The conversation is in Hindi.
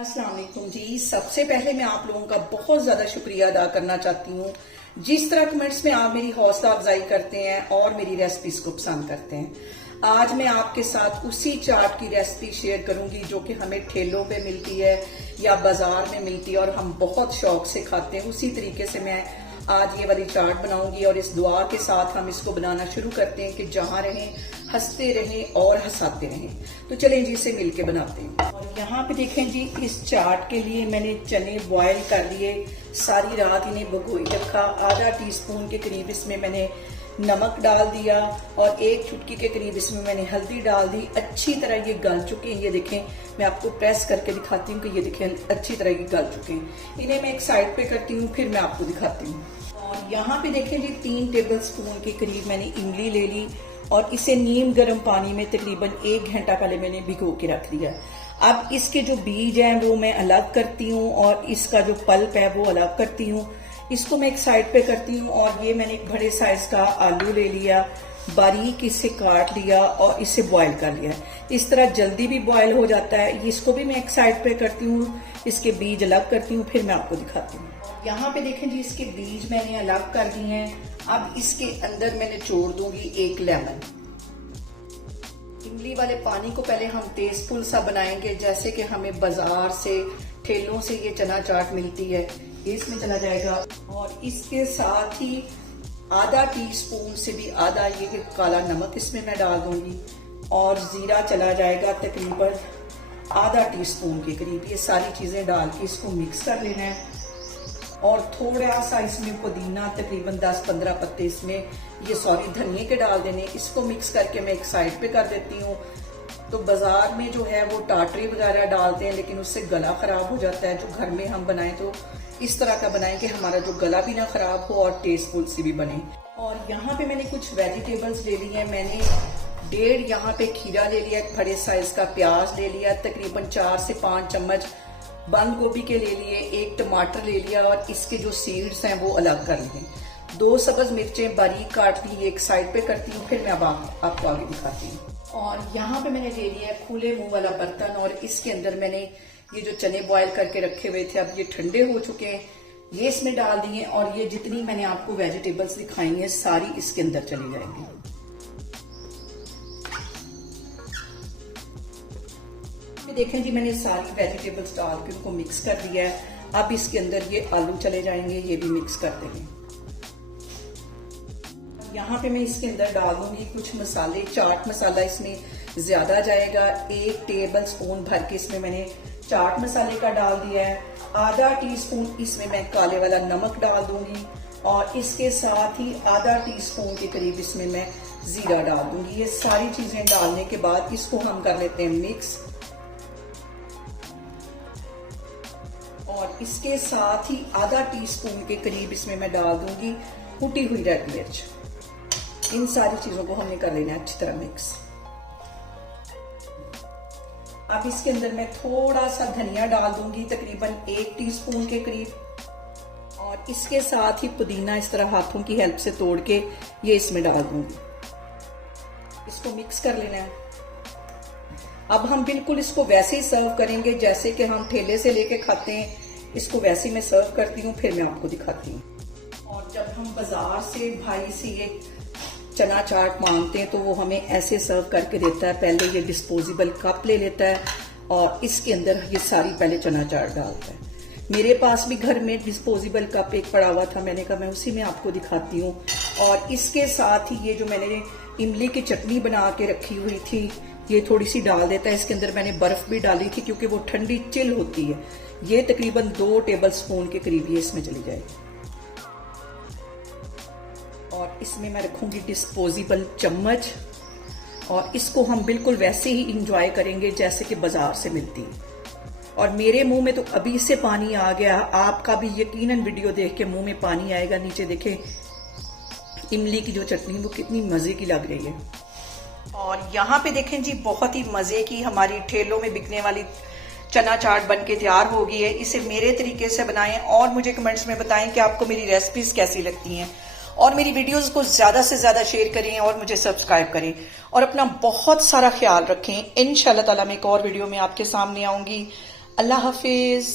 अस्सलाम वालेकुम जी। सबसे पहले मैं आप लोगों का बहुत ज्यादा शुक्रिया अदा करना चाहती हूँ जिस तरह कमेंट्स में आप मेरी हौसला अफजाई करते हैं और मेरी रेसिपीज को पसंद करते हैं। आज मैं आपके साथ उसी चाट की रेसिपी शेयर करूंगी जो कि हमें ठेलों पे मिलती है या बाजार में मिलती है और हम बहुत शौक से खाते हैं। उसी तरीके से मैं आज ये वाली चाट बनाऊंगी और इस दुआ के साथ हम इसको बनाना शुरू करते हैं कि जहां रहें हंसते रहें और हंसाते रहें। तो चलें जी इसे मिलके बनाते हैं। और यहाँ पे देखें जी, इस चाट के लिए मैंने चने बॉयल कर लिए, सारी रात इन्हें भिगोई रखा। आधा टीस्पून के करीब इसमें मैंने नमक डाल दिया और एक चुटकी के करीब इसमें मैंने हल्दी डाल दी। अच्छी तरह ये गल चुके हैं। ये देखें, मैं आपको प्रेस करके दिखाती हूँ कि ये देखें अच्छी तरह ये गल चुके हैं। इन्हें मैं एक साइड पे करती हूँ, फिर मैं आपको दिखाती हूँ। और यहाँ पे देखें जी, 3 टेबल स्पून के करीब मैंने इमली ले ली और इसे नीम गर्म पानी में तकरीबन 1 घंटा पहले मैंने भिगो के रख दिया। अब इसके जो बीज हैं वो मैं अलग करती हूँ और इसका जो पल्प है वो अलग करती हूँ। इसको मैं एक साइड पे करती हूँ। और ये मैंने एक बड़े साइज का आलू ले लिया, बारीक इसे काट लिया और इसे बॉईल कर लिया। इस तरह जल्दी भी बॉईल हो जाता है। इसको भी मैं एक साइड पे करती हूँ, इसके बीज अलग करती हूँ, फिर मैं आपको दिखाती हूँ। यहाँ पे देखें जी, इसके बीज मैंने अलग कर दिए हैं। अब इसके अंदर मैंने छोड़ दूंगी 1 लेमन। इमली वाले पानी को पहले हम टेस्टफुल सा बनाएंगे, जैसे कि हमें बाजार से ठेलों से ये चना चाट मिलती है, इसमें चला जाएगा। और इसके साथ ही आधा टीस्पून से भी आधा ये काला नमक इसमें मैं डाल दूंगी और जीरा चला जाएगा तकरीबन आधा टीस्पून के करीब। ये सारी चीजें डाल के इसको मिक्स कर लेना है। और थोड़ा सा इसमें पुदीना, तकरीबन 10-15 पत्ते इसमें धनिए के डाल देने। इसको मिक्स करके मैं एक साइड पे कर देती हूँ। तो बाजार में जो है वो टाटरी वगैरह डालते हैं, लेकिन उससे गला खराब हो जाता है। जो घर में हम बनाएं तो इस तरह का बनाएं कि हमारा जो गला भी ना खराब हो और टेस्टफुल सी भी बने। और यहाँ पे मैंने कुछ वेजिटेबल्स ले ली हैं। मैंने 1.5 यहाँ पे खीरा ले लिया, एक बड़े साइज का प्याज ले लिया, तकरीबन 4 से 5 चम्मच बंद गोभी के ले लिए, 1 टमाटर ले लिया और इसके जो सीड्स हैं वो अलग कर लिए। 2 सब्ज मिर्चें बारीक काट ली, एक साइड पे करती हूँ, फिर मैं अब आपको आगे दिखाती हूँ। और यहाँ पे मैंने ले लिया है खुले मुंह वाला बर्तन और इसके अंदर मैंने ये जो चने बॉयल करके रखे हुए थे, अब ये ठंडे हो चुके हैं, ये इसमें डाल दिए। और ये जितनी मैंने आपको वेजिटेबल्स दिखाई हैं सारी इसके अंदर चली जाएंगी। देखें जी, मैंने सारी वेजिटेबल्स डाल के उनको मिक्स कर दिया है। अब इसके अंदर ये आलू चले जाएंगे, ये भी मिक्स कर देंगे। यहाँ पे मैं इसके अंदर डाल दूंगी कुछ मसाले। चाट मसाला इसमें ज्यादा जाएगा, 1 टेबल स्पून भर के इसमें मैंने चाट मसाले का डाल दिया है। आधा टीस्पून इसमें मैं काले वाला नमक डाल दूंगी और इसके साथ ही आधा टीस्पून के करीब इसमें मैं जीरा डाल दूंगी। ये सारी चीजें डालने के बाद इसको हम कर लेते हैं मिक्स। और इसके साथ ही आधा टीस्पून के करीब इसमें मैं डाल दूंगी कुटी हुई रेड मिर्च। इन सारी चीजों को हमने कर लेना है अच्छी तरह मिक्स। अब इसके अंदर मैं थोड़ा सा धनिया डाल दूंगी, तकरीबन 1 टीस्पून के करीब। और इसके साथ ही पुदीना इस तरह हाथों की हेल्प से तोड़ के ये इसमें डाल दूंगी। इसको मिक्स कर लेना है। अब हम बिल्कुल इसको वैसे ही सर्व करेंगे जैसे कि हम ठेले से लेके खाते हैं। इसको वैसे ही मैं सर्व करती हूँ, फिर मैं आपको दिखाती हूँ। और जब हम बाजार से भाई से ये चना चाट मांगते हैं तो वो हमें ऐसे सर्व करके देता है। पहले ये डिस्पोजेबल कप ले लेता है और इसके अंदर ये सारी पहले चना चाट डालता है। मेरे पास भी घर में डिस्पोजेबल कप एक पड़ा हुआ था, मैंने कहा मैं उसी में आपको दिखाती हूँ। और इसके साथ ही ये जो मैंने इमली की चटनी बना के रखी हुई थी ये थोड़ी सी डाल देता है। इसके अंदर मैंने बर्फ भी डाली थी क्योंकि वो ठंडी चिल होती है। ये तकरीबन 2 टेबल स्पून के करीब ये इसमें चली जाएगी। और इसमें मैं रखूंगी डिस्पोजेबल चम्मच और इसको हम बिल्कुल वैसे ही इंजॉय करेंगे जैसे कि बाजार से मिलती है। और मेरे मुंह में तो अभी से पानी आ गया, आपका भी यकीनन वीडियो देख के मुंह में पानी आएगा। नीचे देखें इमली की जो चटनी वो कितनी मजे की लग रही है। और यहाँ पे देखें जी, बहुत ही मजे की हमारी ठेलों में बिकने वाली चना चाट बनके तैयार हो गई है। इसे मेरे तरीके से बनाएं और मुझे कमेंट्स में बताएं कि आपको मेरी रेसिपीज कैसी लगती हैं। और मेरी वीडियोस को ज्यादा से ज्यादा शेयर करें और मुझे सब्सक्राइब करें और अपना बहुत सारा ख्याल रखें। इंशाल्लाह ताला मैं एक और वीडियो में आपके सामने आऊंगी। अल्लाह हाफिज।